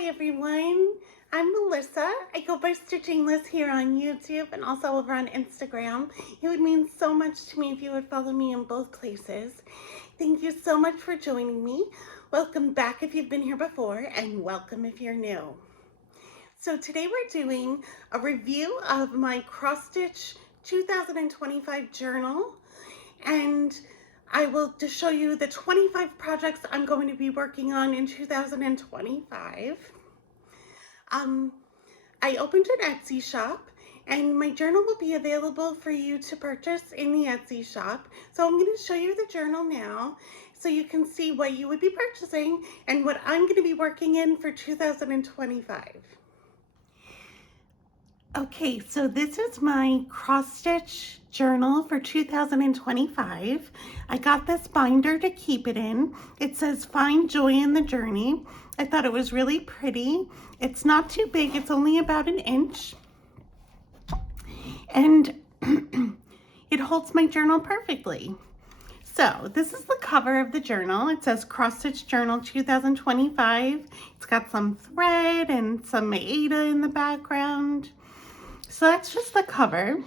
Hi everyone, I'm Melissa. I go by Stitching Liz here on YouTube and also over on Instagram. It would mean so much to me if you would follow me in both places. Thank you so much for joining me. Welcome back if you've been here before, and welcome if you're new. So today we're doing a review of my Cross Stitch 2025 journal, and I will just show you the 25 projects I'm going to be working on in 2025. I opened an Etsy shop, and my journal will be available for you to purchase in the Etsy shop. So I'm going to show you the journal now so you can see what you would be purchasing and what I'm going to be working in for 2025. Okay, so this is my cross stitch journal for 2025. I got this binder to keep it in. It says Find Joy in the Journey. I thought it was really pretty. It's not too big, it's only about an inch. And it holds my journal perfectly. So this is the cover of the journal. It says Cross Stitch Journal 2025. It's got some thread and some Aida in the background. So that's just the cover.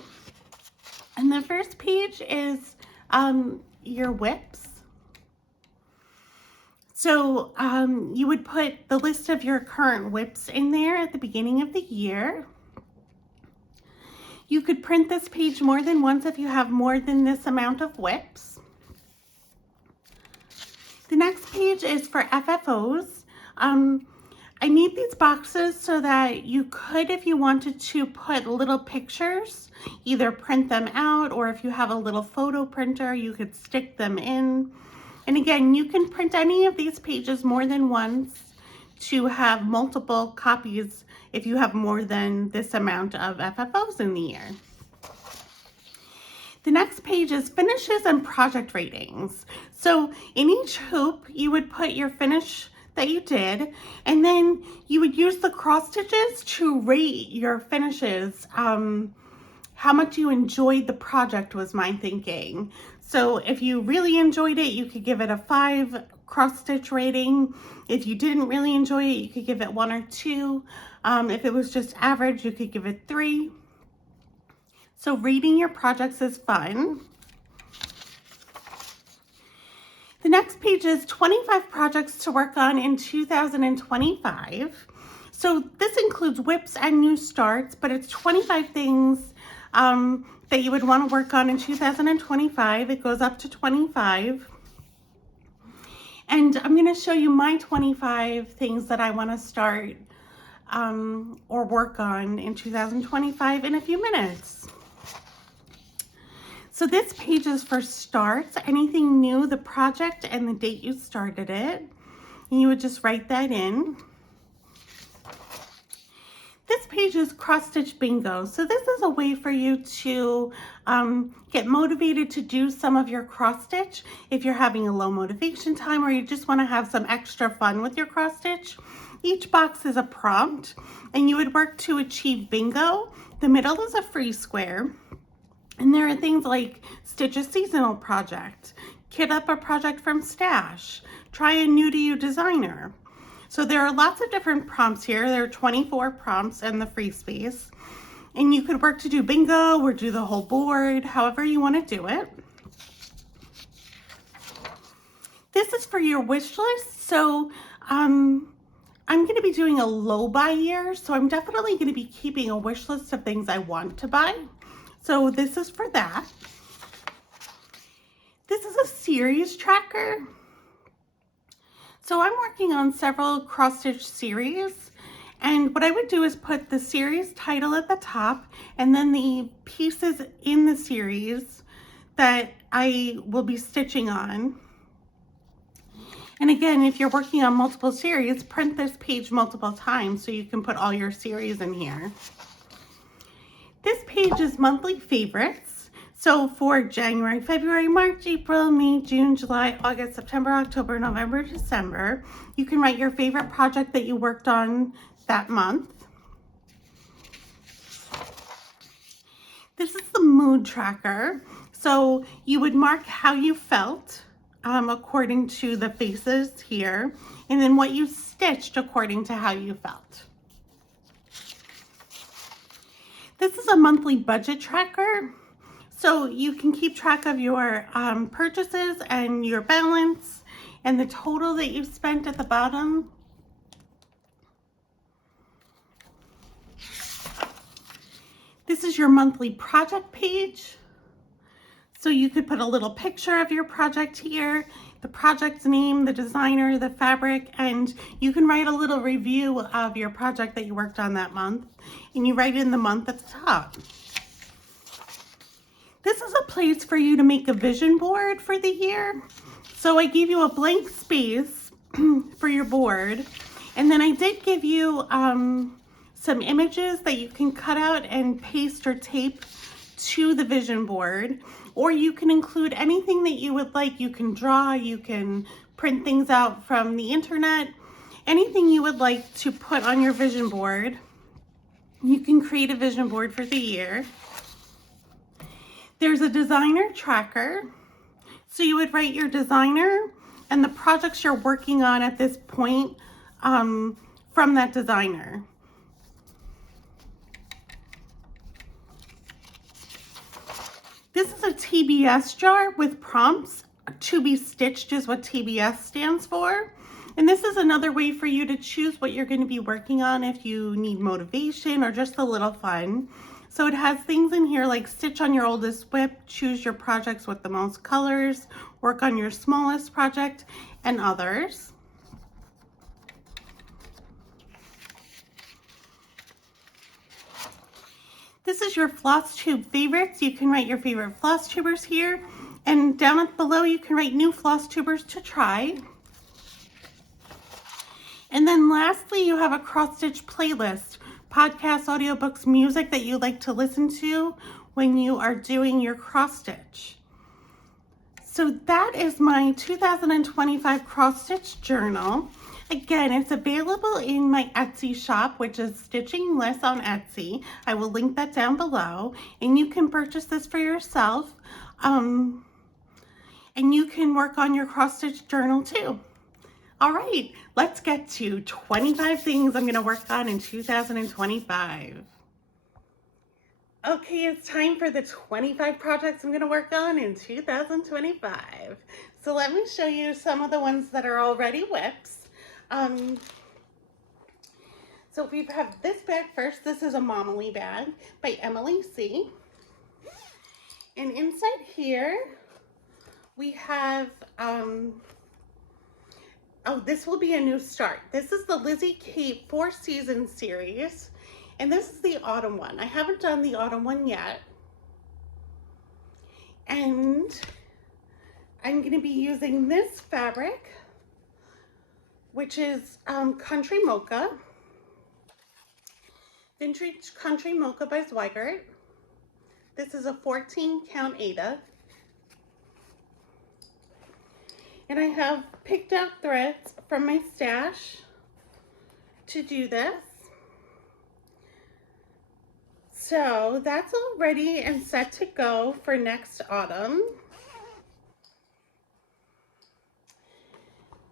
And the first page is your whips. So you would put the list of your current whips in there at the beginning of the year. You could print this page more than once if you have more than this amount of whips. The next page is for FFOs. I made these boxes so that you could, if you wanted to, put little pictures, either print them out, or if you have a little photo printer, you could stick them in. And again, you can print any of these pages more than once to have multiple copies if you have more than this amount of FFOs in the year. The next page is finishes and project ratings. So in each hoop, you would put your finish that you did, and then you would use the cross stitches to rate your finishes. How much you enjoyed the project was my thinking. So if you really enjoyed it, you could give it a 5 cross stitch rating. If you didn't really enjoy it, you could give it 1 or 2. If it was just average, you could give it 3. So rating your projects is fun. The next page is 25 projects to work on in 2025. So this includes whips and new starts, but it's 25 things that you would want to work on in 2025. It goes up to 25. And I'm going to show you my 25 things that I want to start or work on in 2025 in a few minutes. So this page is for starts, anything new, the project and the date you started it. And you would just write that in. This page is cross stitch bingo. So this is a way for you to get motivated to do some of your cross stitch if you're having a low motivation time or you just want to have some extra fun with your cross stitch. Each box is a prompt and you would work to achieve bingo. The middle is a free square. And there are things like stitch a seasonal project, kit up a project from stash, try a new to you designer. So there are lots of different prompts here. There are 24 prompts in the free space. And you could work to do bingo or do the whole board, however you want to do it. This is for your wish list. So I'm going to be doing a low buy year. So I'm definitely going to be keeping a wish list of things I want to buy. So this is for that. This is a series tracker. So I'm working on several cross stitch series, and what I would do is put the series title at the top and then the pieces in the series that I will be stitching on. And again, if you're working on multiple series, print this page multiple times so you can put all your series in here. This page is monthly favorites. So for January, February, March, April, May, June, July, August, September, October, November, December, you can write your favorite project that you worked on that month. This is the mood tracker. So you would mark how you felt according to the faces here, and then what you stitched according to how you felt. This is a monthly budget tracker, so you can keep track of your purchases and your balance and the total that you've spent at the bottom. This is your monthly project page. So you could put a little picture of your project here, the project's name, the designer, the fabric, and you can write a little review of your project that you worked on that month, and you write in the month at the top. This is a place for you to make a vision board for the year. So I gave you a blank space for your board, and then I did give you some images that you can cut out and paste or tape to the vision board, or you can include anything that you would like. You can draw, you can print things out from the internet, anything you would like to put on your vision board. You can create a vision board for the year. There's a designer tracker. So you would write your designer and the projects you're working on at this point from that designer. This is a TBS jar with prompts. To be stitched is what TBS stands for. And this is another way for you to choose what you're going to be working on if you need motivation or just a little fun. So it has things in here like stitch on your oldest whip, choose your projects with the most colors, work on your smallest project, and others. This is your Flosstube favorites. You can write your favorite Flosstubers here, and down below you can write new Flosstubers to try. And then lastly, you have a cross stitch playlist, podcasts, audiobooks, music that you like to listen to when you are doing your cross stitch. So that is my 2025 cross stitch journal. Again, it's available in my Etsy shop, which is Stitching Bliss on Etsy. I will link that down below, and you can purchase this for yourself. And you can work on your cross stitch journal too. All right, let's get to 25 things I'm going to work on in 2025. Okay, it's time for the 25 projects I'm going to work on in 2025. So let me show you some of the ones that are already whips. So we have this bag first. This is a Momely bag by Emily C. And inside here we have, oh, this will be a new start. This is the Lizzie Kate 4-season series. And this is the autumn one. I haven't done the autumn one yet. And I'm going to be using this fabric, which is Country Mocha. Vintage Country Mocha by Zweigart. This is a 14 count Aida. And I have picked out threads from my stash to do this. So that's all ready and set to go for next autumn.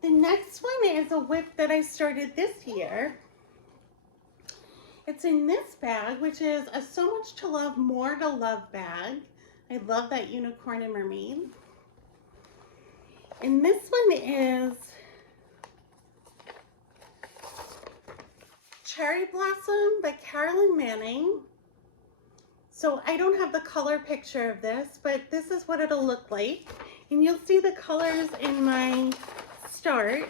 The next one is a whip that I started this year. It's in this bag, which is a So Much to Love, More to Love bag. I love that unicorn and mermaid. And this one is Cherry Blossom by Carolyn Manning. So I don't have the color picture of this, but this is what it'll look like. And you'll see the colors in my start.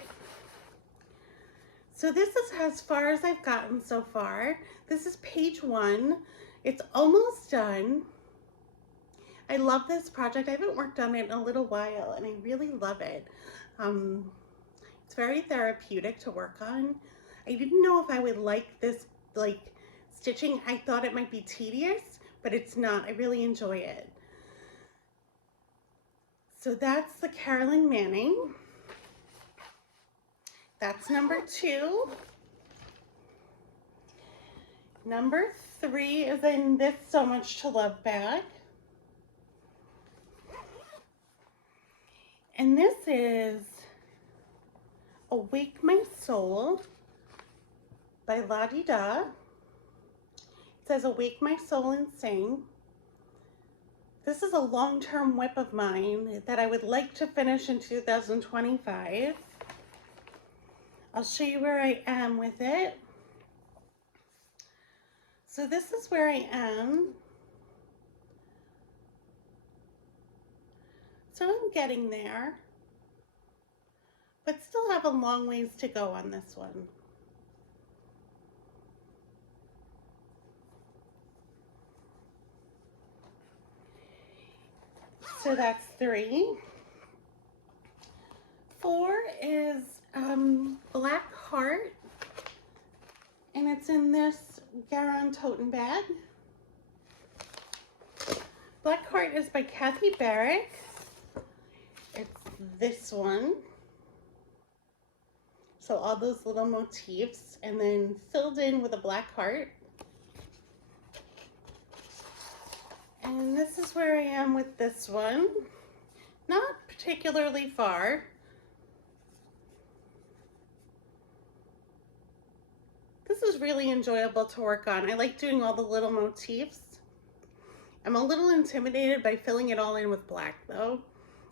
So this is as far as I've gotten so far. This is page 1. It's almost done. I love this project. I haven't worked on it in a little while, and I really love it. It's very therapeutic to work on. I didn't know if I would like this, like, stitching. I thought it might be tedious, but it's not. I really enjoy it. So that's the Carolyn Manning. That's number 2. Number 3 is in this So Much to Love bag. And this is Awake My Soul by La Di Da. It says, awake my soul and sing. This is a long-term whip of mine that I would like to finish in 2025. I'll show you where I am with it. So this is where I am. So I'm getting there, but still have a long ways to go on this one. So that's 3. 4 is Black Heart, and it's in this Garon toten bag. Black Heart is by Kathy Barrick. It's this one. So all those little motifs, and then filled in with a black heart. And this is where I am with this one. Not particularly far. This is really enjoyable to work on. I like doing all the little motifs. I'm a little intimidated by filling it all in with black though.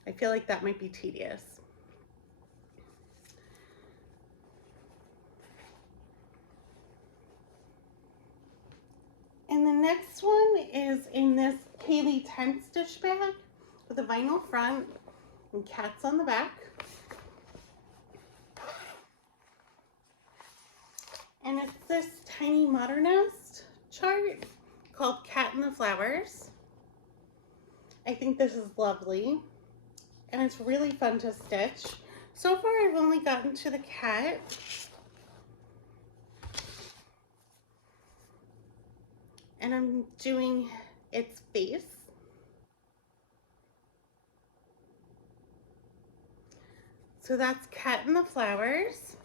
I feel like that might be tedious. And the next one is in this Kaylee tent stitch bag with a vinyl front and cats on the back. And it's this tiny modernist chart called Cat in the Flowers. I think this is lovely, and it's really fun to stitch. So far I've only gotten to the cat. And I'm doing its face. So that's Cat in the Flowers.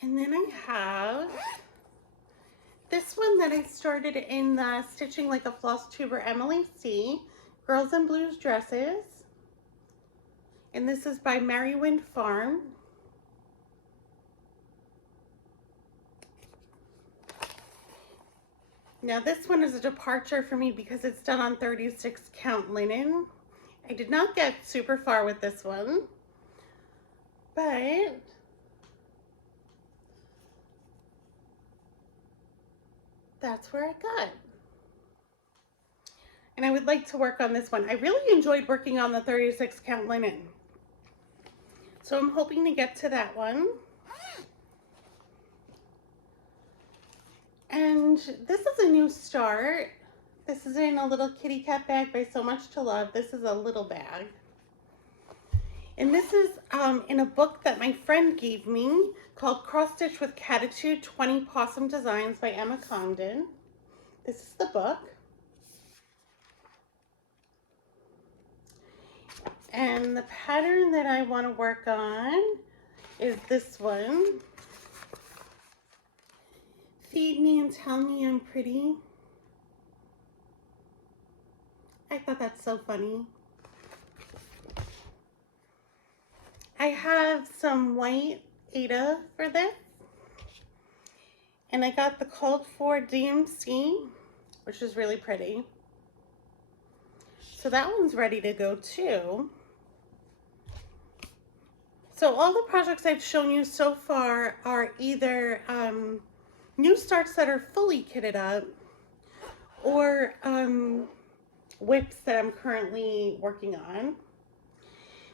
And then I have this one that I started in the Stitching Like a Flosstuber Emily C. Girls in Blues Dresses. And this is by Marywind Farm. Now this one is a departure for me because it's done on 36 count linen. I did not get super far with this one, but that's where I got. And I would like to work on this one. I really enjoyed working on the 36 count linen. So I'm hoping to get to that one. And this is a new start. This is in a little kitty cat bag by So Much to Love. This is a little bag. And this is in a book that my friend gave me called Cross Stitch with Catitude 20 Possum Designs by Emma Congdon. This is the book. And the pattern that I want to work on is this one. Feed me and tell me I'm pretty. I thought that's so funny. I have some white Aida for this. And I got the called for DMC, which is really pretty. So that one's ready to go too. So all the projects I've shown you so far are either new starts that are fully kitted up or whips that I'm currently working on.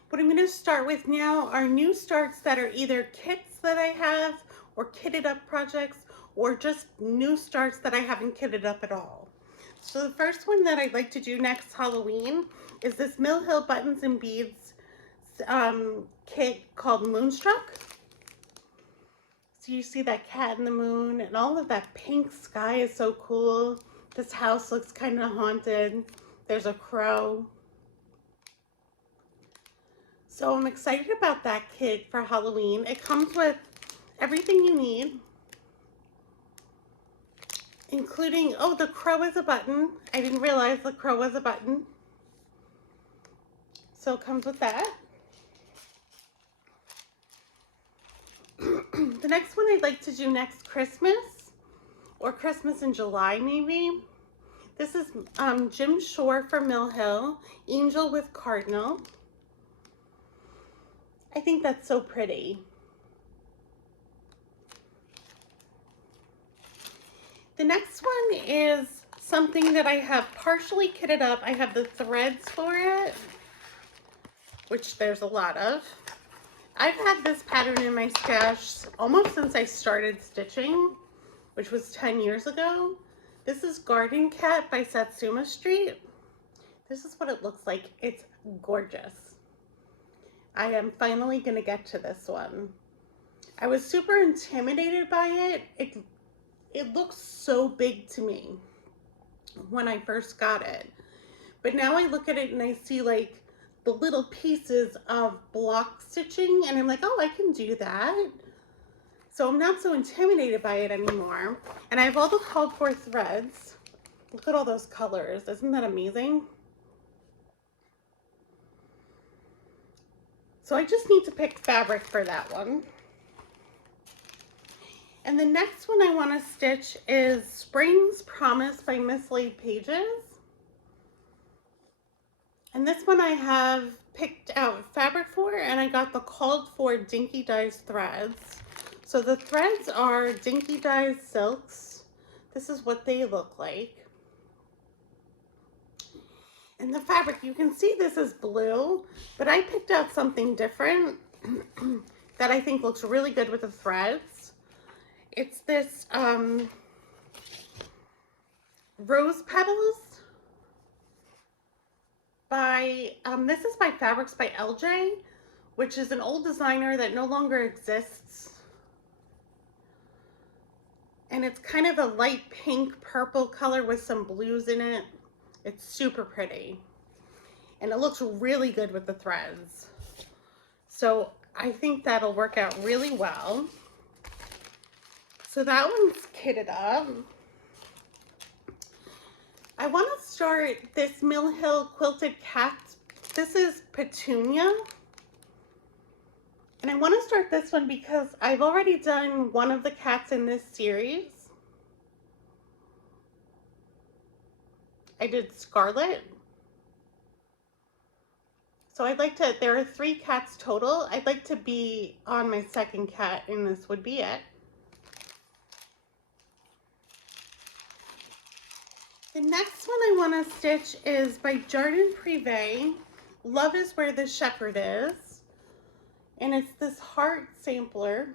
What I'm going to start with now are new starts that are either kits that I have or kitted up projects or just new starts that I haven't kitted up at all. So the first one that I'd like to do next Halloween is this Mill Hill Buttons and Beads kit called Moonstruck. So you see that cat in the moon and all of that pink sky is so cool. This house looks kind of haunted. There's a crow. So I'm excited about that kit for Halloween. It comes with everything you need. including, oh, the crow is a button. I didn't realize the crow was a button. So it comes with that. The next one I'd like to do next Christmas, or Christmas in July maybe. This is Jim Shore for Mill Hill, Angel with Cardinal. I think that's so pretty. The next one is something that I have partially kitted up. I have the threads for it, which there's a lot of. I've had this pattern in my stash almost since I started stitching, which was 10 years ago. This is Garden Cat by Satsuma Street. This is what it looks like. It's gorgeous. I am finally gonna get to this one. I was super intimidated by it. It looks so big to me when I first got it. But now I look at it and I see like the little pieces of block stitching and I'm like, oh, I can do that. So I'm not so intimidated by it anymore. And I have all the called for threads. Look at all those colors. Isn't that amazing? So I just need to pick fabric for that one. And the next one I want to stitch is Spring's Promise by Mislaid Pages. And this one I have picked out fabric for, and I got the called for Dinky Dyes threads. So the threads are Dinky Dyes silks. This is what they look like. And the fabric, you can see this is blue, but I picked out something different that I think looks really good with the threads. It's this Rose Petals by, this is by Fabrics by LJ, which is an old designer that no longer exists. And it's kind of a light pink purple color with some blues in it. It's super pretty. And it looks really good with the threads. So I think that'll work out really well. So that one's kitted up. I want to start this Mill Hill Quilted Cat. This is Petunia. And I want to start this one because I've already done one of the cats in this series. I did Scarlet. So I'd like to, there are 3 cats total. I'd like to be on my second cat and this would be it. The next one I want to stitch is by Jardin Privé, Love is Where the Shepherd Is. And it's this heart sampler.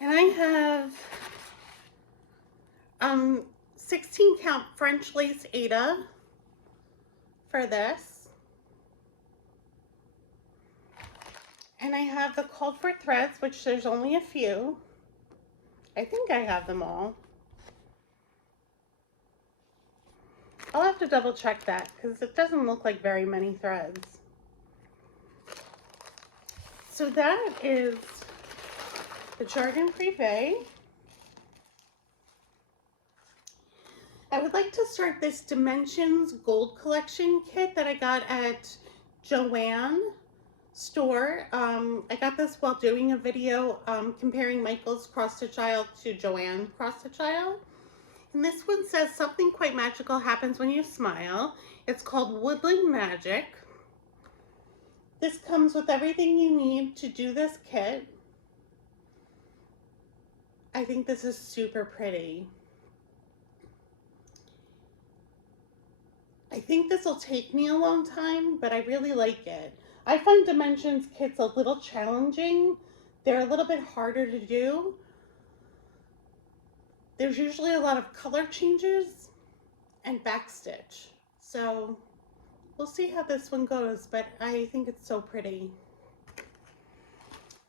And I have 16 count French lace Aida for this. And I have the called for threads, which there's only a few. I think I have them all. I'll have to double check that because it doesn't look like very many threads. So that is the Jardin Privé. I would like to start this Dimensions Gold Collection kit that I got at Joann store. I got this while doing a video comparing Michael's cross stitch aisle to Joann cross stitch aisle. And this one says something quite magical happens when you smile. It's called Woodland Magic. This comes with everything you need to do this kit. I think this is super pretty. I think this will take me a long time, but I really like it. I find Dimensions kits a little challenging. They're a little bit harder to do. There's usually a lot of color changes and backstitch. So we'll see how this one goes, but I think it's so pretty.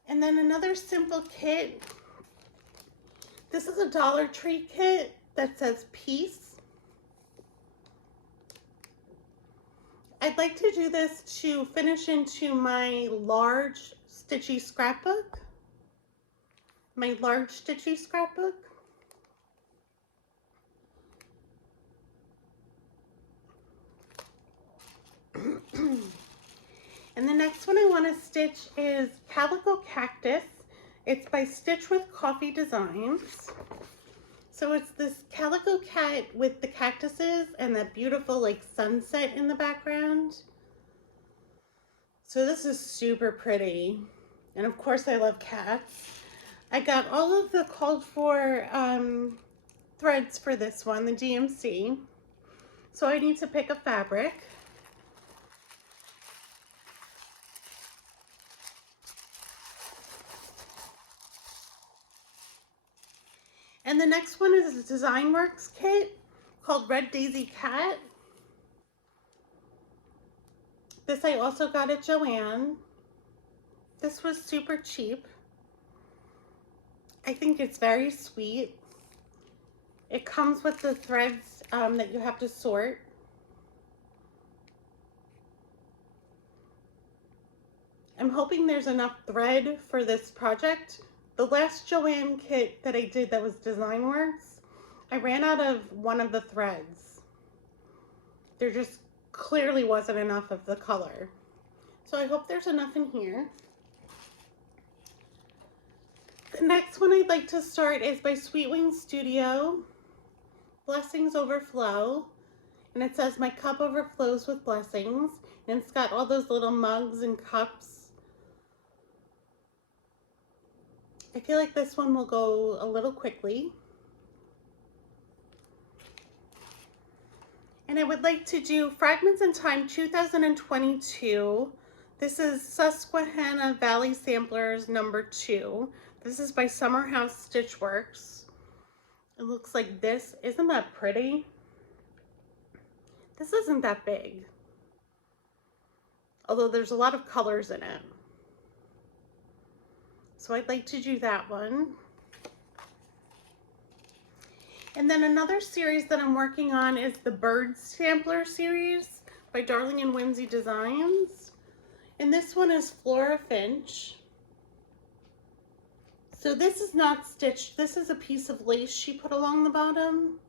And then another simple kit. This is a Dollar Tree kit that says Peace. I'd like to do this to finish into my large stitchy scrapbook. my large stitchy scrapbook. And the next one I want to stitch is Calico Cactus. It's by Stitch with Coffee Designs. So it's this calico cat with the cactuses and that beautiful like sunset in the background. So this is super pretty. And of course I love cats. I got all of the called for threads for this one, the DMC. So I need to pick a fabric. And the next one is a Design Works kit called Red Daisy Cat. This I also got at Joann. This was super cheap. I think it's very sweet. It comes with the threads that you have to sort. I'm hoping there's enough thread for this project. The last Joann kit that I did that was Design Works, I ran out of one of the threads. There just clearly wasn't enough of the color. So I hope there's enough in here. The next one I'd like to start is by Sweet Wing Studio, Blessings Overflow. And it says, my cup overflows with blessings. And it's got all those little mugs and cups. I feel like this one will go a little quickly. And I would like to do Fragments in Time 2022. This is Susquehanna Valley Samplers #2. This is by Summer House Stitchworks. It looks like this. Isn't that pretty? This isn't that big, although there's a lot of colors in it. So I'd like to do that one. And then another series that I'm working on is the Bird Sampler series by Darling and Whimsy Designs. And this one is Flora Finch. So this is not stitched. This is a piece of lace she put along the bottom.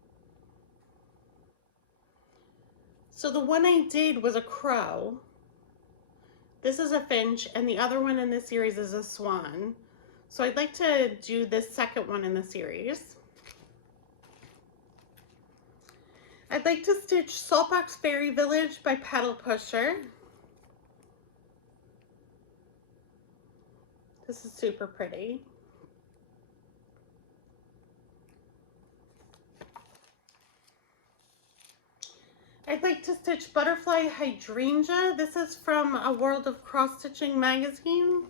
So the one I did was a crow. This is a finch, and the other one in this series is a swan. So I'd like to do this second one in the series. I'd like to stitch Saltbox Fairy Village by Paddle Pusher. This is super pretty. I'd like to stitch Butterfly Hydrangea. This is from A World of Cross Stitching magazine.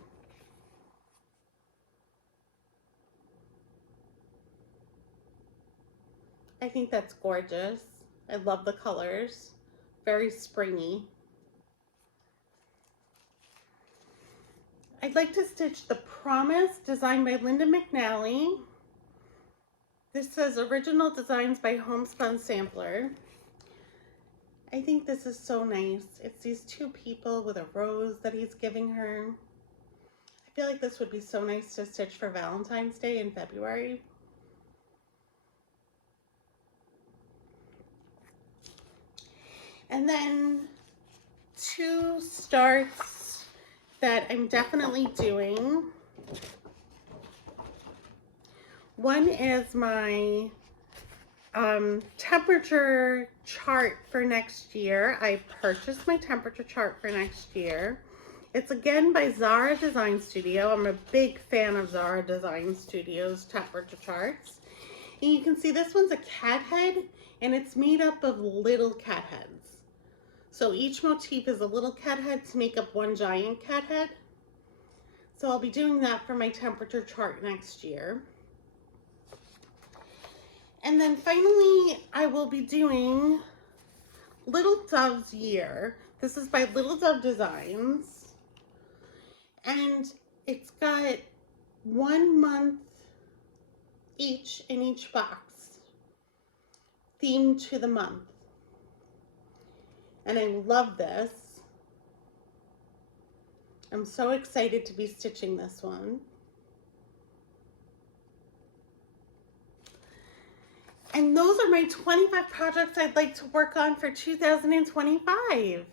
I think that's gorgeous. I love the colors. Very springy. I'd like to stitch The Promise, designed by Linda McNally. This says Original Designs by Homespun Sampler. I think this is so nice. It's these two people with a rose that he's giving her. I feel like this would be so nice to stitch for Valentine's Day in February. And then two starts that I'm definitely doing. One is my temperature chart for next year. I purchased my temperature chart for next year. It's again by Zara Design Studio. I'm a big fan of Zara Design Studio's temperature charts. And you can see this one's a cat head, and it's made up of little cat heads. So each motif is a little cat head to make up one giant cat head. So I'll be doing that for my temperature chart next year. And then finally, I will be doing Little Dove's Year. This is by Little Dove Designs. And it's got 1 month each in each box, themed to the month. And I love this. I'm so excited to be stitching this one. And those are my 25 projects I'd like to work on for 2025.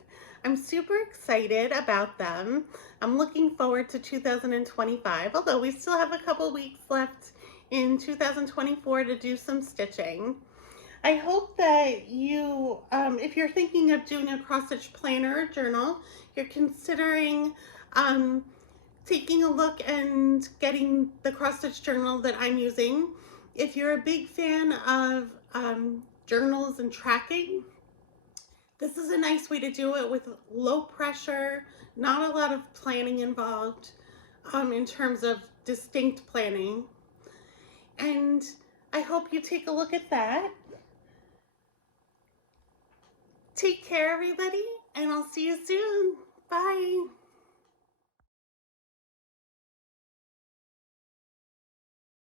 I'm super excited about them. I'm looking forward to 2025, although we still have a couple weeks left in 2024 to do some stitching. I hope that you, if you're thinking of doing a cross stitch planner or journal, you're considering taking a look and getting the cross stitch journal that I'm using. If you're a big fan of journals and tracking, this is a nice way to do it with low pressure, not a lot of planning involved in terms of distinct planning. And I hope you take a look at that. Take care, everybody, and I'll see you soon.